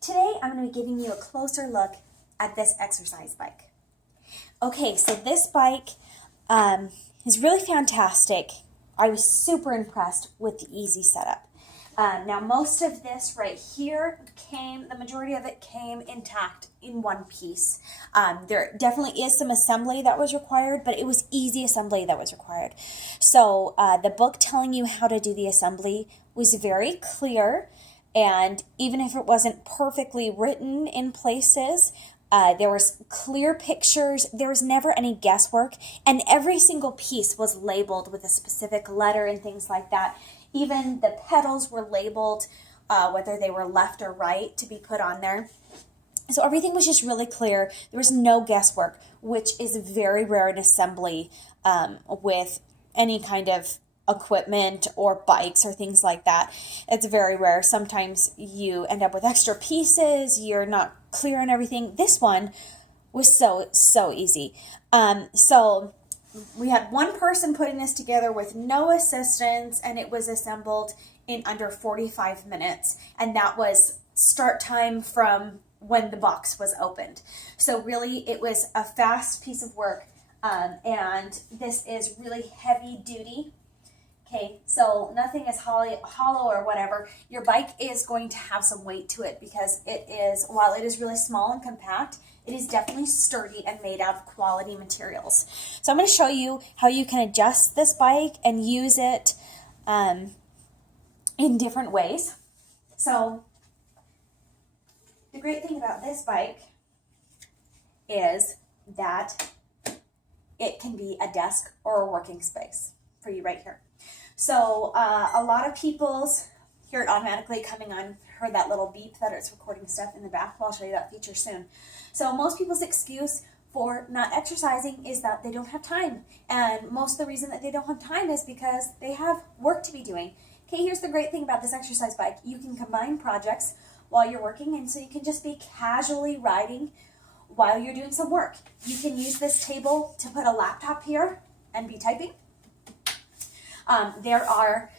Today I'm going to be giving you a closer look at this exercise bike. Okay, so this bike is really fantastic. I was super impressed with the easy setup. Now most of this right here the majority of it came intact in one piece. There definitely is some assembly that was required, but it was easy assembly that was required. So the book telling you how to do the assembly was very clear, and even if it wasn't perfectly written in places, there was clear pictures. There was never any guesswork, and every single piece was labeled with a specific letter and things like that. Even the pedals were labeled, whether they were left or right, to be put on there. So everything was just really clear. There was no guesswork, which is very rare in assembly with any kind of equipment or bikes or things like that. It's very rare. Sometimes you end up with extra pieces. You're not clear on everything. This one was so easy. So we had one person putting this together with no assistance, and it was assembled in under 45 minutes. And that was start time from when the box was opened. So really it was a fast piece of work. And this is really heavy duty. Okay, so nothing is hollow or whatever. Your bike is going to have some weight to it because it is, while it is really small and compact, it is definitely sturdy and made out of quality materials. So I'm going to show you how you can adjust this bike and use it in different ways. So the great thing about this bike is that it can be a desk or a working space for you right here. So a lot of people's hear it automatically coming on, heard that little beep that it's recording stuff in the back. Well, I'll show you that feature soon. So most people's excuse for not exercising is that they don't have time. And most of the reason that they don't have time is because they have work to be doing. Okay, here's the great thing about this exercise bike. You can combine projects while you're working, and so you can just be casually riding while you're doing some work. You can use this table to put a laptop here and be typing. There are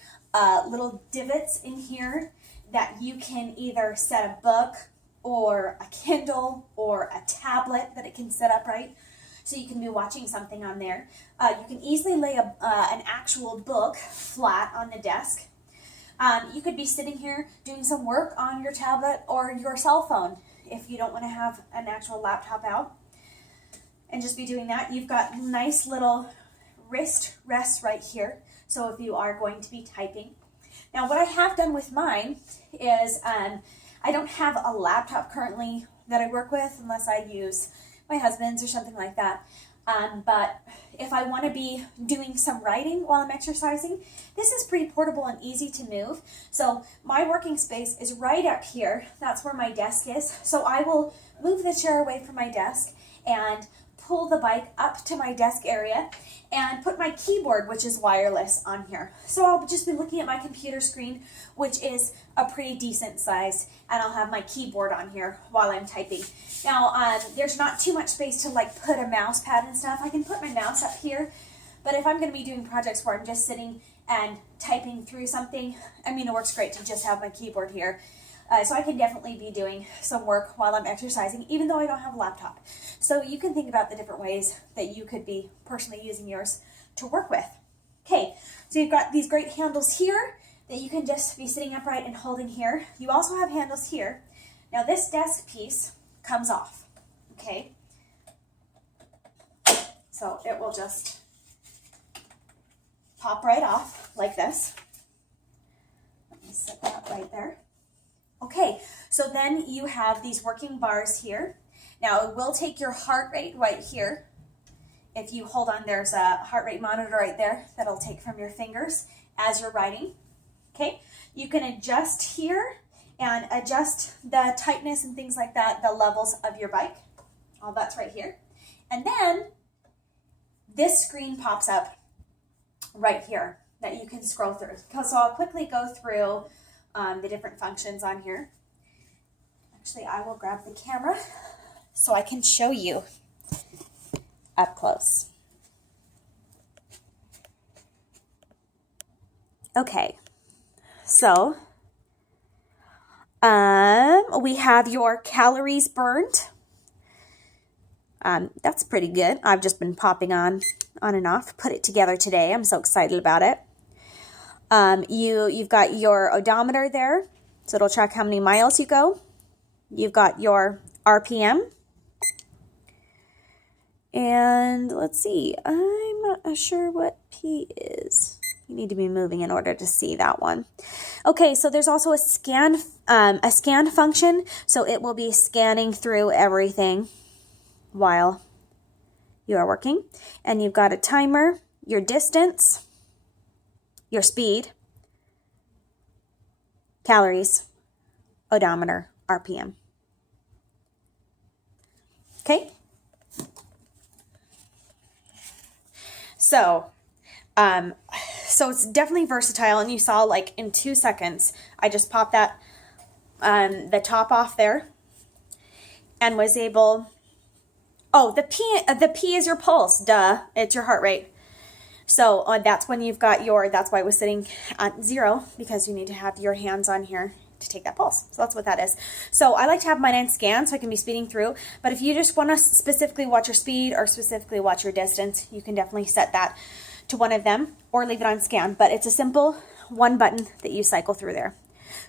little divots in here that you can either set a book or a Kindle or a tablet that it can set up right. So you can be watching something on there. You can easily lay an actual book flat on the desk. You could be sitting here doing some work on your tablet or your cell phone if you don't want to have an actual laptop out and just be doing that. You've got nice little wrist rests right here. So if you are going to be typing. Now what I have done with mine is I don't have a laptop currently that I work with unless I use my husband's or something like that. But if I want to be doing some writing while I'm exercising, this is pretty portable and easy to move. So my working space is right up here. That's where my desk is. So I will move the chair away from my desk and pull the bike up to my desk area and put my keyboard, which is wireless, on here. So I'll just be looking at my computer screen, which is a pretty decent size, and I'll have my keyboard on here while I'm typing. Now, there's not too much space to like put a mouse pad and stuff. I can put my mouse up here, but if I'm going to be doing projects where I'm just sitting and typing through something, I mean, it works great to just have my keyboard here. So I can definitely be doing some work while I'm exercising, even though I don't have a laptop. So you can think about the different ways that you could be personally using yours to work with. Okay, so you've got these great handles here that you can just be sitting upright and holding here. You also have handles here. Now this desk piece comes off, okay? So it will just pop right off like this. Let me set that right there. Okay, so then you have these working bars here. Now it will take your heart rate right here. If you hold on, there's a heart rate monitor right there that'll take from your fingers as you're writing. Okay, you can adjust here and adjust the tightness and things like that, the levels of your bike. All that's right here. And then this screen pops up right here that you can scroll through. So I'll quickly go through the different functions on here. Actually, I will grab the camera so I can show you up close. Okay, so we have your calories burned. That's pretty good. I've just been popping on and off. Put it together today. I'm so excited about it. You've got your odometer there, so it'll track how many miles you go. You've got your RPM. And let's see, I'm not sure what P is. You need to be moving in order to see that one. Okay, so there's also a scan function, so it will be scanning through everything while you are working. And you've got a timer, your distance, your speed, calories, odometer, RPM. Okay? So it's definitely versatile, and you saw like in 2 seconds, I just popped that, the top off there, and was able, oh, the P is your pulse, duh, it's your heart rate. So that's when you've got that's why it was sitting at 0, because you need to have your hands on here to take that pulse. So that's what that is. So I like to have mine in scan so I can be speeding through, but if you just want to specifically watch your speed or specifically watch your distance, you can definitely set that to one of them or leave it on scan, but it's a simple one button that you cycle through there.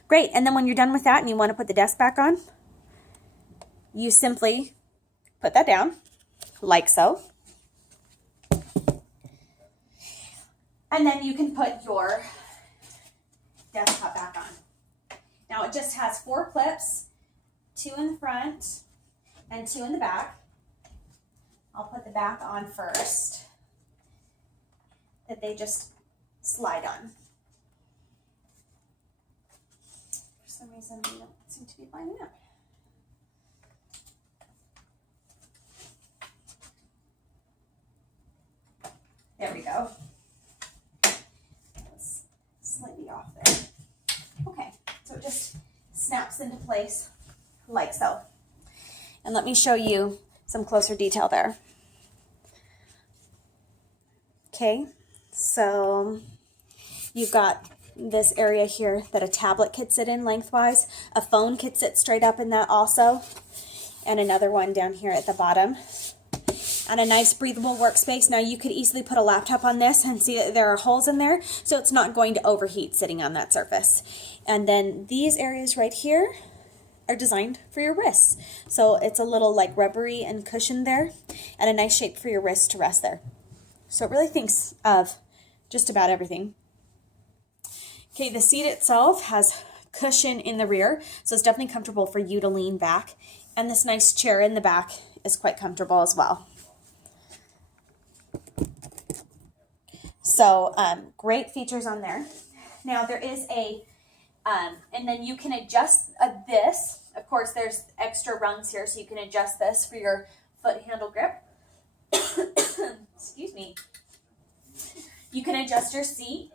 Great. And then when you're done with that and you want to put the desk back on, you simply put that down like so. And then you can put your desktop back on. Now it just has 4 clips, 2 in the front and 2 in the back. I'll put the back on first, that they just slide on. For some reason, they don't seem to be lining up. There we go. That's slightly off there. Okay, so it just snaps into place like so. And let me show you some closer detail there. Okay, so you've got this area here that a tablet could sit in lengthwise. A phone could sit straight up in that also. And another one down here at the bottom. And a nice breathable workspace. Now you could easily put a laptop on this and see that there are holes in there, so it's not going to overheat sitting on that surface. And then these areas right here are designed for your wrists. So it's a little like rubbery and cushioned there, and a nice shape for your wrists to rest there. So it really thinks of just about everything. Okay, the seat itself has cushion in the rear, so it's definitely comfortable for you to lean back. And this nice chair in the back is quite comfortable as well. So great features on there. Now there is a, and then you can adjust this. Of course, there's extra rungs here, so you can adjust this for your foot handle grip. Excuse me. You can adjust your seat.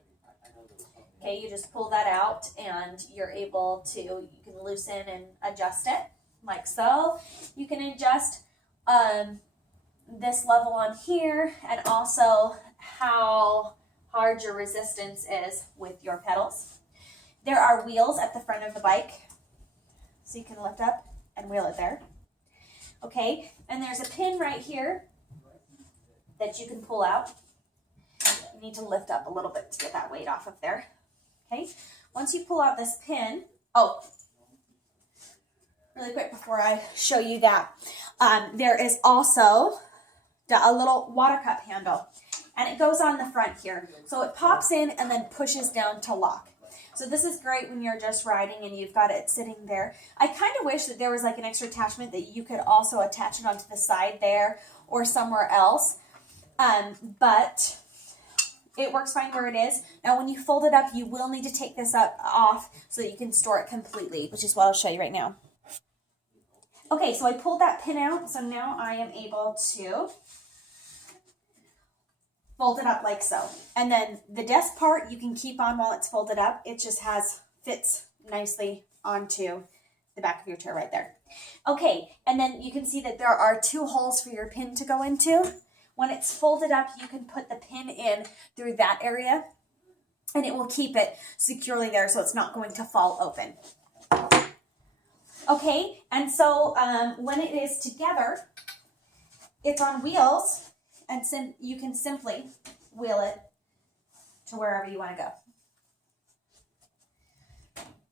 Okay, you just pull that out and you're able to, you can loosen and adjust it like so. You can adjust this level on here, and also how hard your resistance is with your pedals. There are wheels at the front of the bike, so you can lift up and wheel it there. Okay, and there's a pin right here that you can pull out. You need to lift up a little bit to get that weight off of there. Okay, once you pull out this pin, oh, really quick before I show you that, there is also a little water cup handle, and it goes on the front here. So it pops in and then pushes down to lock. So this is great when you're just riding and you've got it sitting there. I kind of wish that there was like an extra attachment that you could also attach it onto the side there or somewhere else, but it works fine where it is. Now when you fold it up, you will need to take this off so that you can store it completely, which is what I'll show you right now. Okay, so I pulled that pin out, so now I am able to fold it up like so. And then the desk part you can keep on while it's folded up. It just fits nicely onto the back of your chair right there. Okay, and then you can see that there are 2 holes for your pin to go into. When it's folded up, you can put the pin in through that area, and it will keep it securely there so it's not going to fall open. Okay, and so when it is together, it's on wheels, and you can simply wheel it to wherever you want to go.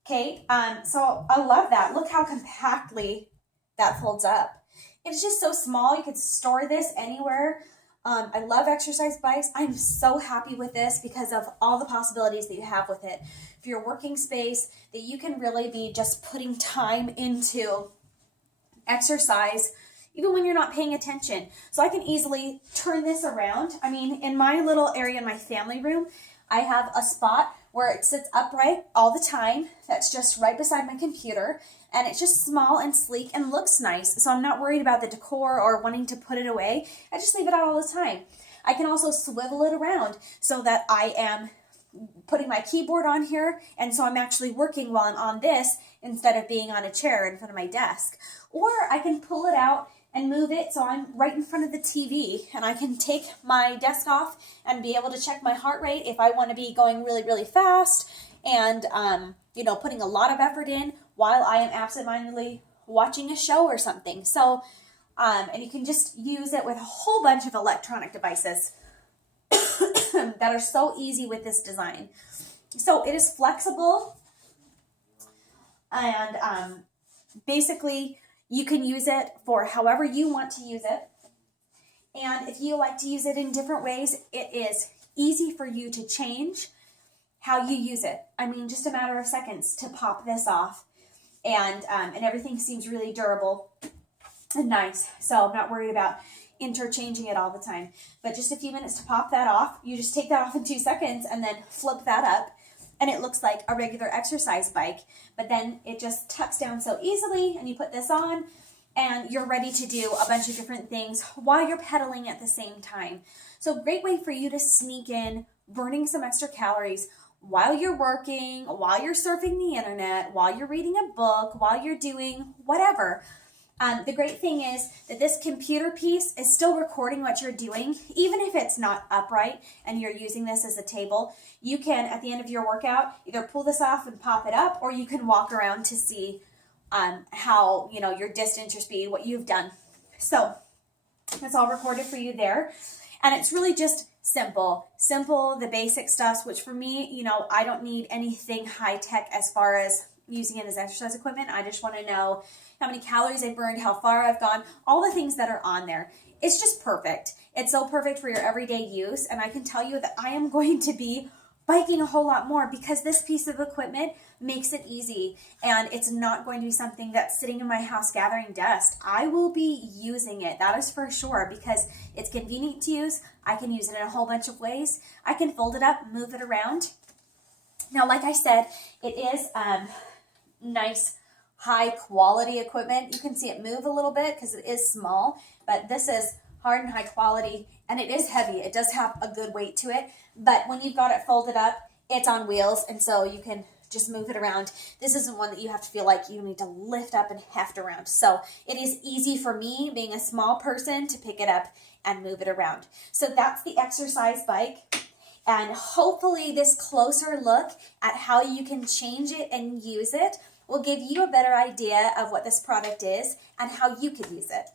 Okay, so I love that. Look how compactly that folds up. It's just so small. You could store this anywhere. I love exercise bikes. I'm so happy with this because of all the possibilities that you have with it. For your working space, that you can really be just putting time into exercise even when you're not paying attention. So I can easily turn this around. I mean, in my little area in my family room, I have a spot where it sits upright all the time. That's just right beside my computer. And it's just small and sleek and looks nice. So I'm not worried about the decor or wanting to put it away. I just leave it out all the time. I can also swivel it around so that I am putting my keyboard on here, and so I'm actually working while I'm on this instead of being on a chair in front of my desk. Or I can pull it out and move it so I'm right in front of the TV, and I can take my desk off and be able to check my heart rate if I want to be going really, really fast and, putting a lot of effort in while I am absentmindedly watching a show or something. So, and you can just use it with a whole bunch of electronic devices that are so easy with this design. So it is flexible, and basically you can use it for however you want to use it. And if you like to use it in different ways, it is easy for you to change how you use it. I mean, just a matter of seconds to pop this off, and everything seems really durable and nice. So I'm not worried about interchanging it all the time. But just a few minutes to pop that off. You just take that off in 2 seconds and then flip that up, and it looks like a regular exercise bike, but then it just tucks down so easily, and you put this on and you're ready to do a bunch of different things while you're pedaling at the same time. So great way for you to sneak in burning some extra calories while you're working, while you're surfing the internet, while you're reading a book, while you're doing whatever. The great thing is that this computer piece is still recording what you're doing, even if it's not upright and you're using this as a table. You can, at the end of your workout, either pull this off and pop it up, or you can walk around to see how, your distance, your speed, what you've done. So that's all recorded for you there. And it's really just simple, the basic stuff, which for me, I don't need anything high tech as far as using it as exercise equipment. I just want to know how many calories I burned, how far I've gone, all the things that are on there. It's just perfect. It's so perfect for your everyday use. And I can tell you that I am going to be biking a whole lot more because this piece of equipment makes it easy, and it's not going to be something that's sitting in my house gathering dust. I will be using it, that is for sure, because it's convenient to use. I can use it in a whole bunch of ways. I can fold it up, move it around. Now, like I said, it is nice, high quality equipment. You can see it move a little bit because it is small, but this is hard and high quality, and it is heavy. It does have a good weight to it, but when you've got it folded up, it's on wheels, and so you can just move it around. This isn't one that you have to feel like you need to lift up and heft around. So it is easy for me, being a small person, to pick it up and move it around. So that's the exercise bike. And hopefully this closer look at how you can change it and use it will give you a better idea of what this product is and how you could use it.